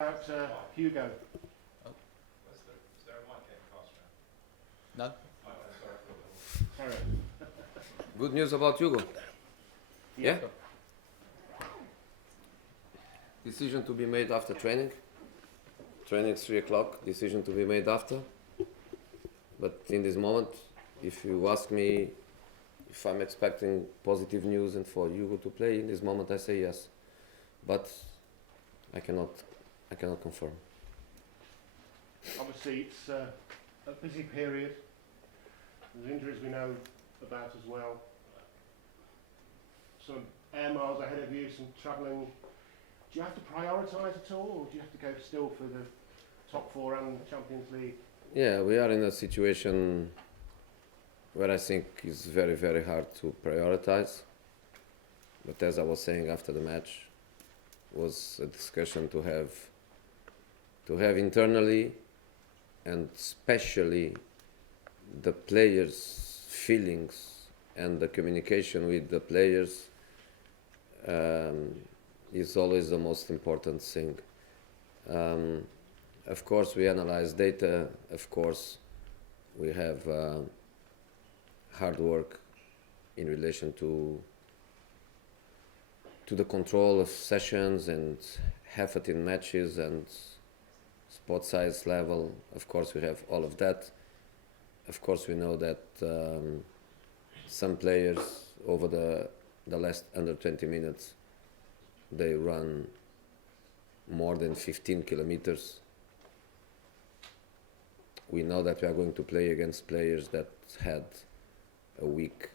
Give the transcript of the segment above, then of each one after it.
About Hugo. Oh. Is there a mic getting passed around? No? Eric. Good news about Hugo. Yeah? Decision to be made after training. Training 3 o'clock. Decision to be made after. But in this moment, if you ask me if I'm expecting positive news and for Hugo to play, in this moment I say yes. But I cannot confirm. Obviously, it's a busy period. There's injuries we know about as well. Some air miles ahead of you, some travelling. Do you have to prioritise at all, or do you have to go still for the top four and the Champions League? Yeah, we are in a situation where I think it's very, very hard to prioritize. But as I was saying after the match, was a discussion to have internally, and especially the players' feelings and the communication with the players is always the most important thing. Of course, we analyze data. Of course, we have hard work in relation to the control of sessions and effort in matches and spot size level. Of course, we have all of that. Of course, we know that some players over the last under 20 minutes, they run more than 15 kilometers. We know that we are going to play against players that had a week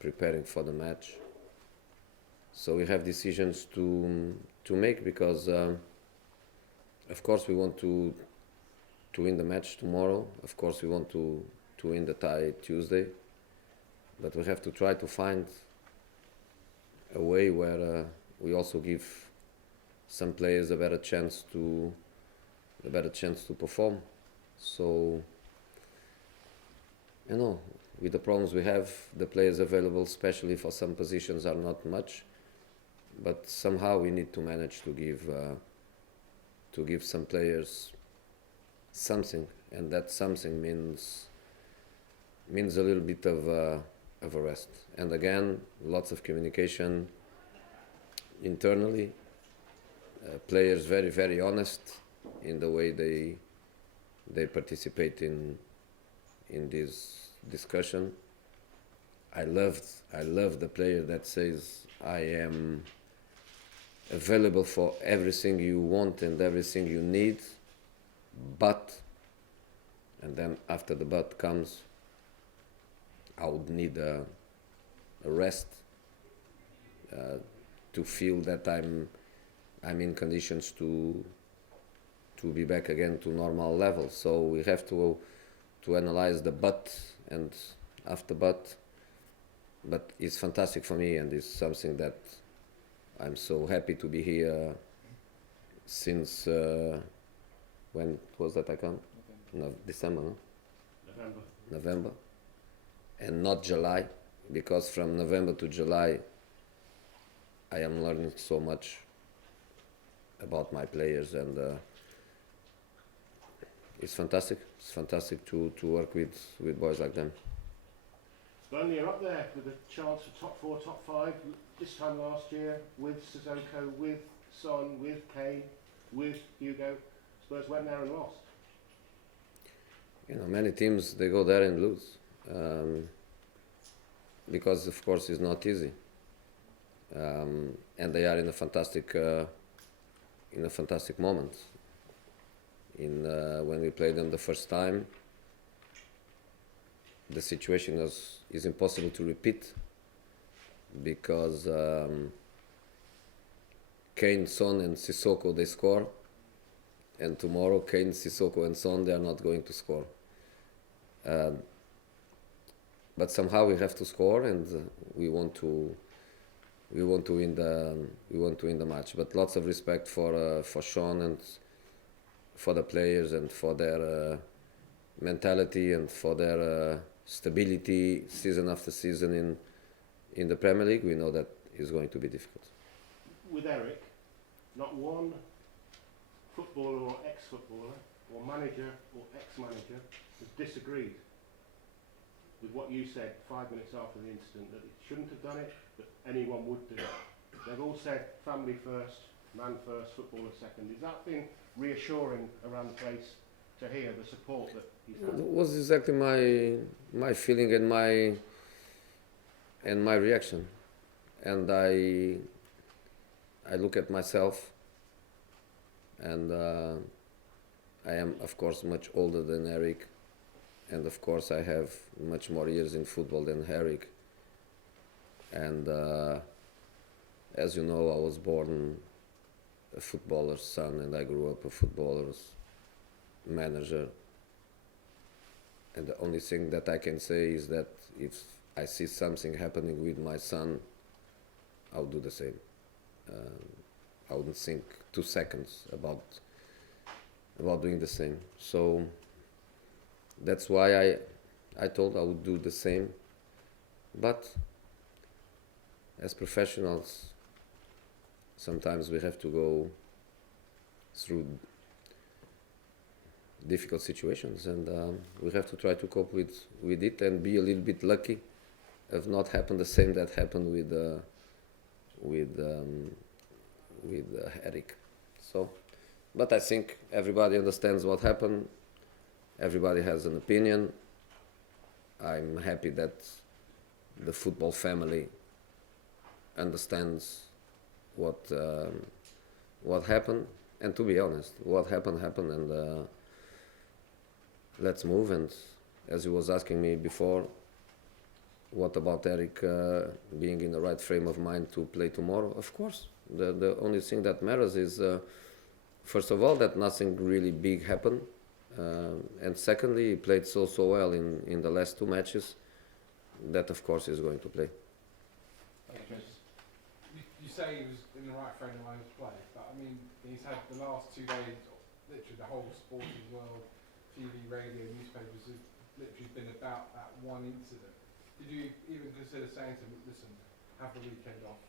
preparing for the match. So we have decisions to make because, of course, we want to win the match tomorrow. Of course, we want to win the tie Tuesday. But we have to try to find a way where we also give some players a better chance to perform. So, with the problems we have, the players available, especially for some positions, are not much. But somehow we need to manage to give some players something, and that something means a little bit of a rest. And again, lots of communication internally. Players very, very honest in the way they participate in this discussion. I love the player that says, I am available for everything you want and everything you need, but, and then after the but comes, I would need a rest to feel that I'm in conditions to be back again to normal level. So we have to analyze the but and after but it's fantastic for me, and it's something that I'm so happy to be here since when was that I come? No, December, no? November. And not July, because from November to July I am learning so much about my players, and it's fantastic. It's fantastic to work with boys like them. Burnley are up there with a chance for top four, top five. This time last year, with Sissoko, with Son, with Kane, with Hugo. Spurs went there and lost. Many teams, they go there and lose. Because of course it's not easy. And they are in a fantastic moment. When we played them the first time, the situation is impossible to repeat, because Kane, Son and Sissoko, they score, and tomorrow Kane, Sissoko and Son, they are not going to score. But somehow we have to score, and we want to win the match. But lots of respect for Sean and for the players and for their mentality and for their stability season after season in the Premier League. We know that is going to be difficult. With Eric, not one footballer or ex-footballer or manager or ex-manager has disagreed with what you said 5 minutes after the incident, that it shouldn't have done it, but anyone would do it. They've all said family first, man first, footballer second. Has that been reassuring around the place to hear the support that he's It had? was exactly my feeling and my reaction, and I look at myself, and I am of course much older than Eric, and of course I have much more years in football than Eric, and as you know, I was born a footballer's son, and I grew up a footballer's manager. And the only thing that I can say is that if I see something happening with my son, I'll do the same. I wouldn't think 2 seconds about doing the same. So that's why I told I would do the same. But as professionals, sometimes we have to go through difficult situations, and we have to try to cope with it and be a little bit lucky of not happen the same that happened with Eric. So, but I think everybody understands what happened. Everybody has an opinion. I'm happy that the football family understands what happened. And to be honest, what happened, and let's move. And as you was asking me before, what about Eric being in the right frame of mind to play tomorrow? Of course, the only thing that matters is first of all that nothing really big happened, and secondly he played so well in the last 2 matches that of course he's going to play. You say he was in the right frame of mind to play, but I mean he's had the last 2 days, literally the whole sporting world, TV, radio, newspapers have literally been about that one incident. Did you even consider saying to him, listen, have the weekend off?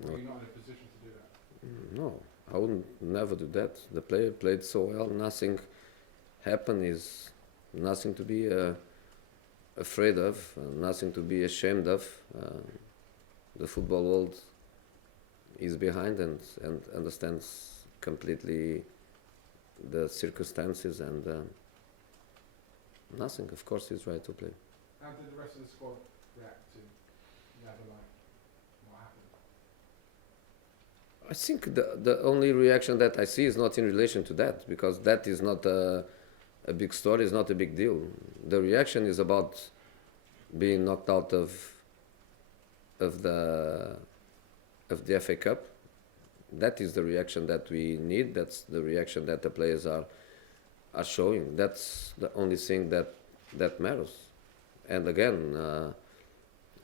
No. Are you not in a position to do that? No, I wouldn't never do that. The player played so well, nothing happened, is nothing to be afraid of, nothing to be ashamed of. The football world is behind and understands completely the circumstances, and nothing. Of course he's right to play. How did the rest of the squad react to Netherlands? What happened? I think the only reaction that I see is not in relation to that, because that is not a big story, it's not a big deal. The reaction is about being knocked out of the FA Cup. That is the reaction that we need. That's the reaction that the players are showing. That's the only thing that matters. And again,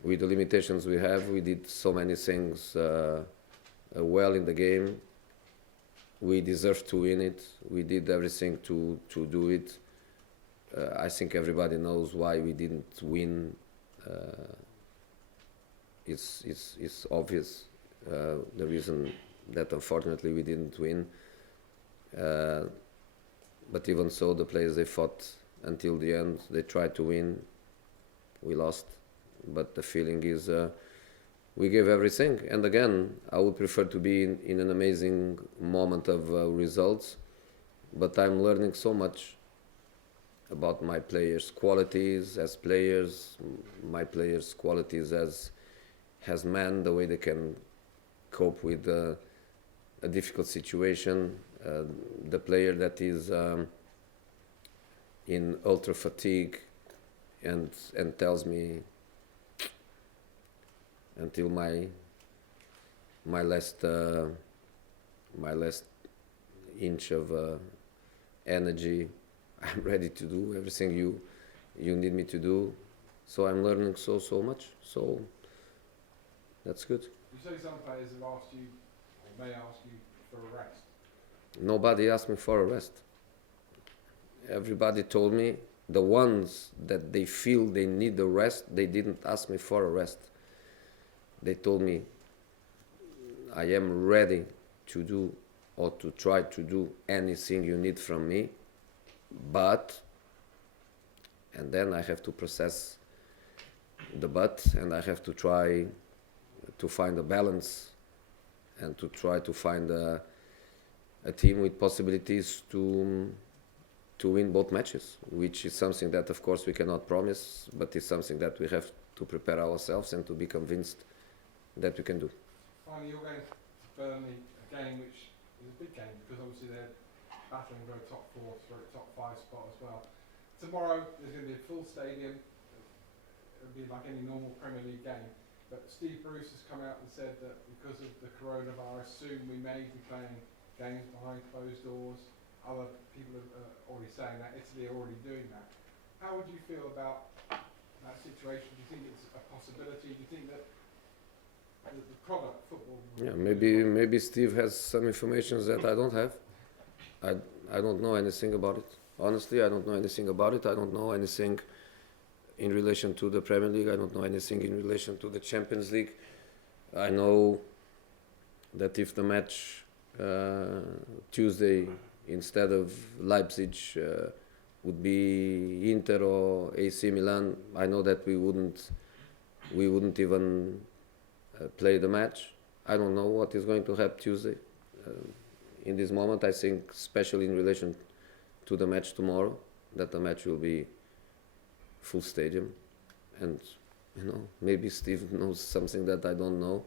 with the limitations we have, we did so many things well in the game. We deserved to win it. We did everything to do it. I think everybody knows why we didn't win. It's obvious, the reason that unfortunately we didn't win. But even so, the players, they fought until the end. They tried to win. We lost. But the feeling is we gave everything. And again, I would prefer to be in an amazing moment of results. But I'm learning so much about my players' qualities as players, my players' qualities as men, the way they can cope with a difficult situation. The player that is in ultra fatigue and tells me until my last inch of energy, I'm ready to do everything you need me to do. So I'm learning so much. So that's good. You say some players have asked you, or may ask you, for a rest. Nobody asked me for a rest. Everybody told me, the ones that they feel they need a rest, they didn't ask me for a rest. They told me, I am ready to do or to try to do anything you need from me, but, and then I have to process the but, and I have to try to find a balance and to try to find a team with possibilities to win both matches, which is something that of course we cannot promise, but it's something that we have to prepare ourselves and to be convinced that we can do. Finally, you're going to Burnley, a game which is a big game because obviously they're battling for a top 4, top 5 spot as well. Tomorrow there's going to be a full stadium. It'll be like any normal Premier League game. But Steve Bruce has come out and said that because of the coronavirus, soon we may be playing games behind closed doors. Other people are already saying that. Italy are already doing that. How would you feel about that situation? Do you think it's a possibility? Do you think that the product football? Yeah, maybe Steve has some information that I don't have. I don't know anything about it. Honestly, I don't know anything about it. I don't know anything in relation to the Premier League. I don't know anything in relation to the Champions League. I know that if the match Tuesday instead of Leipzig would be Inter or AC Milan, I know that we wouldn't even play the match. I don't know what is going to happen Tuesday. In this moment, I think, especially in relation to the match tomorrow, that the match will be full stadium, and maybe Steve knows something that I don't know.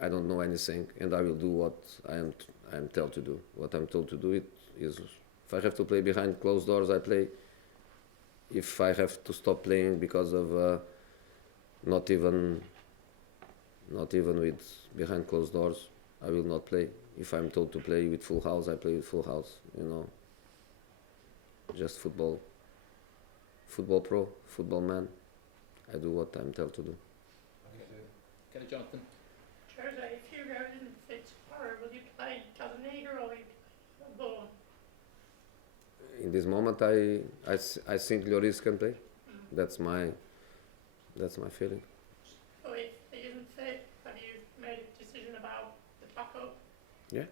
I don't know anything, and I will do what I am told to do. What I'm told to do is if I have to play behind closed doors, I play. If I have to stop playing because of not even with behind closed doors, I will not play. If I'm told to play with full house, I play with full house. Just football pro, football man. I do what I'm told to do. Get it, Jonathan. Jose, if Hugo isn't fit tomorrow, will you play Casemiro or will you play Bourne? In this moment, I think Loris can play. That's my feeling. So if he isn't fit, have you made a decision about the backup? Yeah.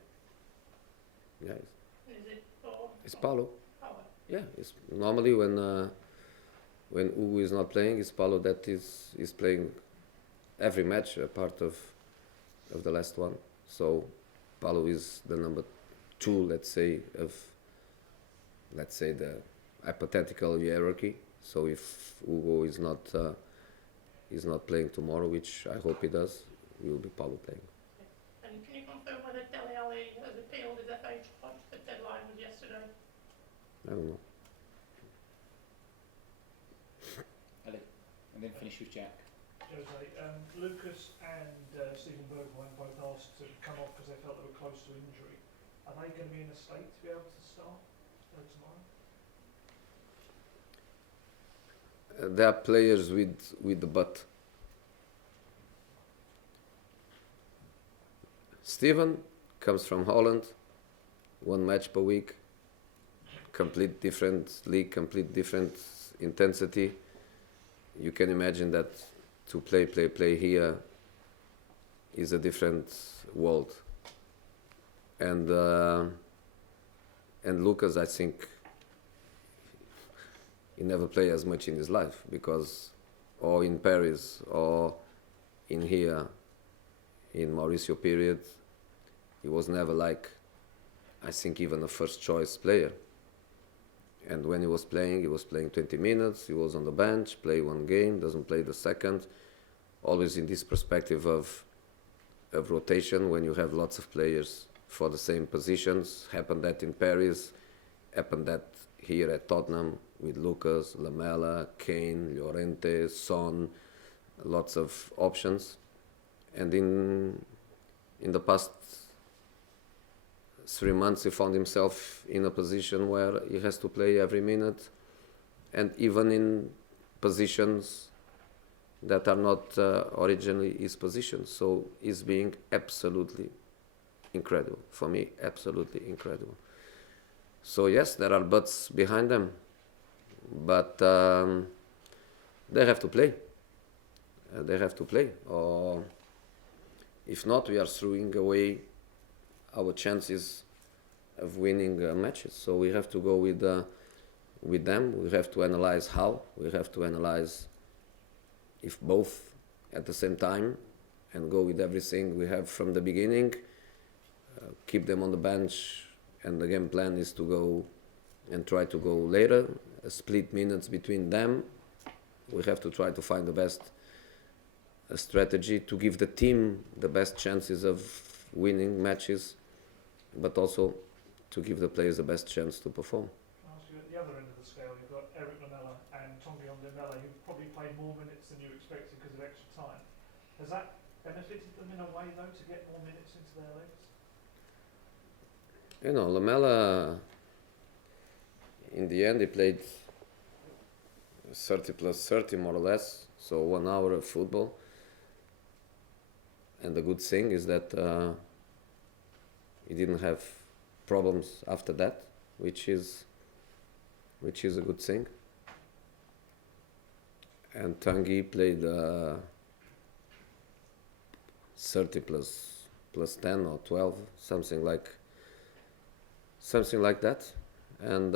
Is it Bourne? It's Paulo. Power? Yeah. It's normally when Hugo is not playing, it's Paulo that is playing every match, a part of the last one. So Paulo is the number 2, let's say the hypothetical hierarchy. So if Hugo is not playing tomorrow, which I hope he does, will be Paulo playing. And can you confirm whether Dele Alli has appealed his FA charge? The deadline was yesterday. I don't know. Ellie, and then finish with Jack. Jose, Lucas and Stephen Bergwijn both asked to come off because they felt they were close to injury. Are they going to be in a state to be able to start tomorrow? There are players with the butt. Steven comes from Holland, 1 match per week, complete different league, complete different intensity. You can imagine that to play here is a different world. And Lucas, I think, he never played as much in his life because, or in Paris, or in here, in Mauricio period, he was never like, I think, even a first choice player. And when he was playing 20 minutes, he was on the bench, play 1 game, doesn't play the second, always in this perspective of rotation when you have lots of players for the same positions. Happened that in Paris, happened that here at Tottenham with Lucas, Lamela, Kane, Llorente, Son, lots of options. And in the past 3 months, he found himself in a position where he has to play every minute, and even in positions that are not originally his positions. So he's being absolutely incredible. For me, absolutely incredible. So yes, there are buts behind them, but they have to play. They have to play, or if not, we are throwing away our chances of winning matches. So we have to go with them. We have to analyze how. We have to analyze if both at the same time, and go with everything we have from the beginning. Keep them on the bench, and the game plan is to go and try to go later. Split minutes between them. We have to try to find the best strategy to give the team the best chances of winning matches, but also to give the players the best chance to perform. I'll ask you at the other end of the scale, you've got Eric Lamela and Tongi Ondemela, who probably played more minutes than you expected because of extra time. Has that benefited them in a way, though, to get more minutes into their legs? You know, Lamela, in the end, he played 30 plus 30, more or less, so 1 hour of football. And the good thing is that he didn't have problems after that, which is a good thing. And Tanguy played 30 plus 10 or 12, something like that, and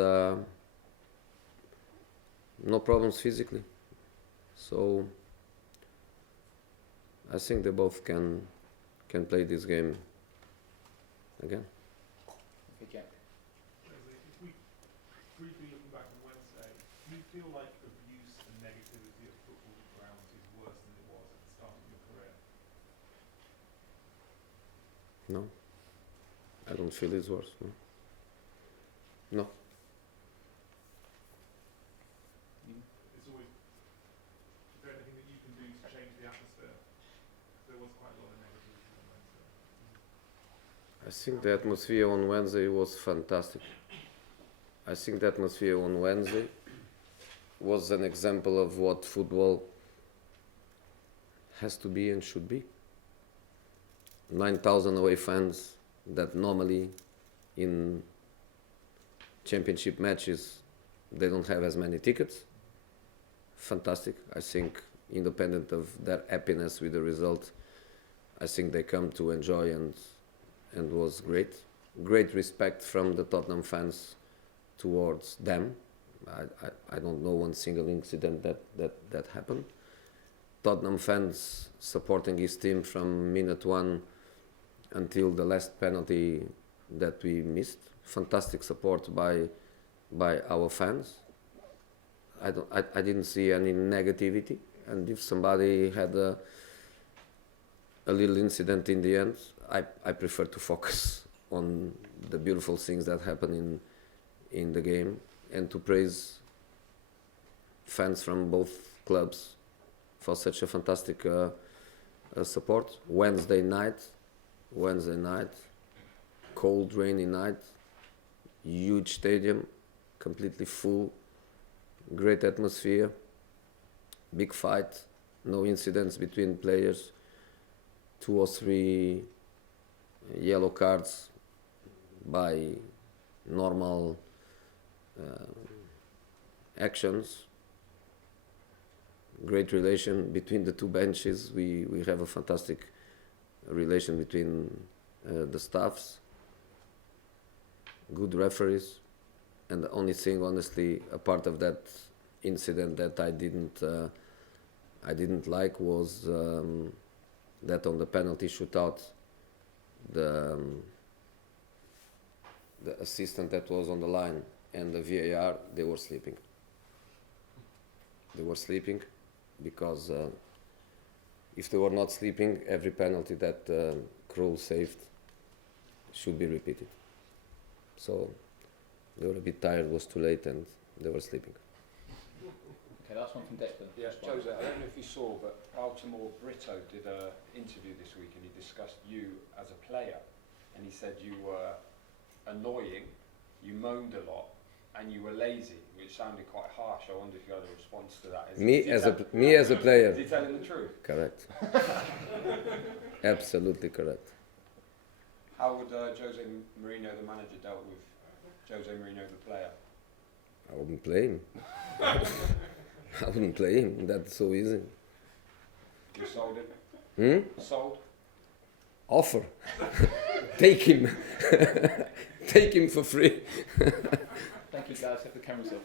no problems physically. So I think they both can play this game again. Okay, Jack. If we briefly looking back on Wednesday, do you feel like abuse and negativity at football grounds is worse than it was at the start of your career? No, I don't feel it's worse. No. No. It's always. Is there anything that you can do to change the atmosphere? There was quite a lot of negativity on Wednesday. I think the atmosphere on Wednesday was fantastic. I think the atmosphere on Wednesday was an example of what football has to be and should be. 9,000 away fans that normally in championship matches they don't have as many tickets. Fantastic. I think independent of their happiness with the result, I think they come to enjoy and was great. Great respect from the Tottenham fans towards them. I don't know one single incident that happened. Tottenham fans supporting his team from minute 1 until the last penalty that we missed. Fantastic support by our fans. I didn't see any negativity, and if somebody had a little incident in the end, I prefer to focus on the beautiful things that happen in the game and to praise fans from both clubs for such a fantastic support. Wednesday night, cold, rainy night, huge stadium, completely full, great atmosphere, big fight, no incidents between players, 2 or 3 yellow cards by normal actions. Great relation between the 2 benches. We have a fantastic relation between the staffs. Good referees, and the only thing, honestly, a part of that incident that I didn't like was that on the penalty shootout, the assistant that was on the line and the VAR, they were sleeping. They were sleeping because if they were not sleeping, every penalty that Krul saved should be repeated. So they were a bit tired, it was too late, and they were sleeping. Okay, last one from Declan. Yeah, Jose, I don't know if you saw, but Baltimore Brito did an interview this week and he discussed you as a player, and he said you were annoying, you moaned a lot, and you were lazy, which sounded quite harsh. I wonder if you had a response to that. Me as a player. Is he telling the truth? Correct. Absolutely correct. How would Jose Mourinho, the manager, dealt with Jose Mourinho, the player? I wouldn't play him. I wouldn't play him. That's so easy. You sold it? Hmm? Sold? Offer. Take him. Take him for free. Thank you guys, have the cameras off.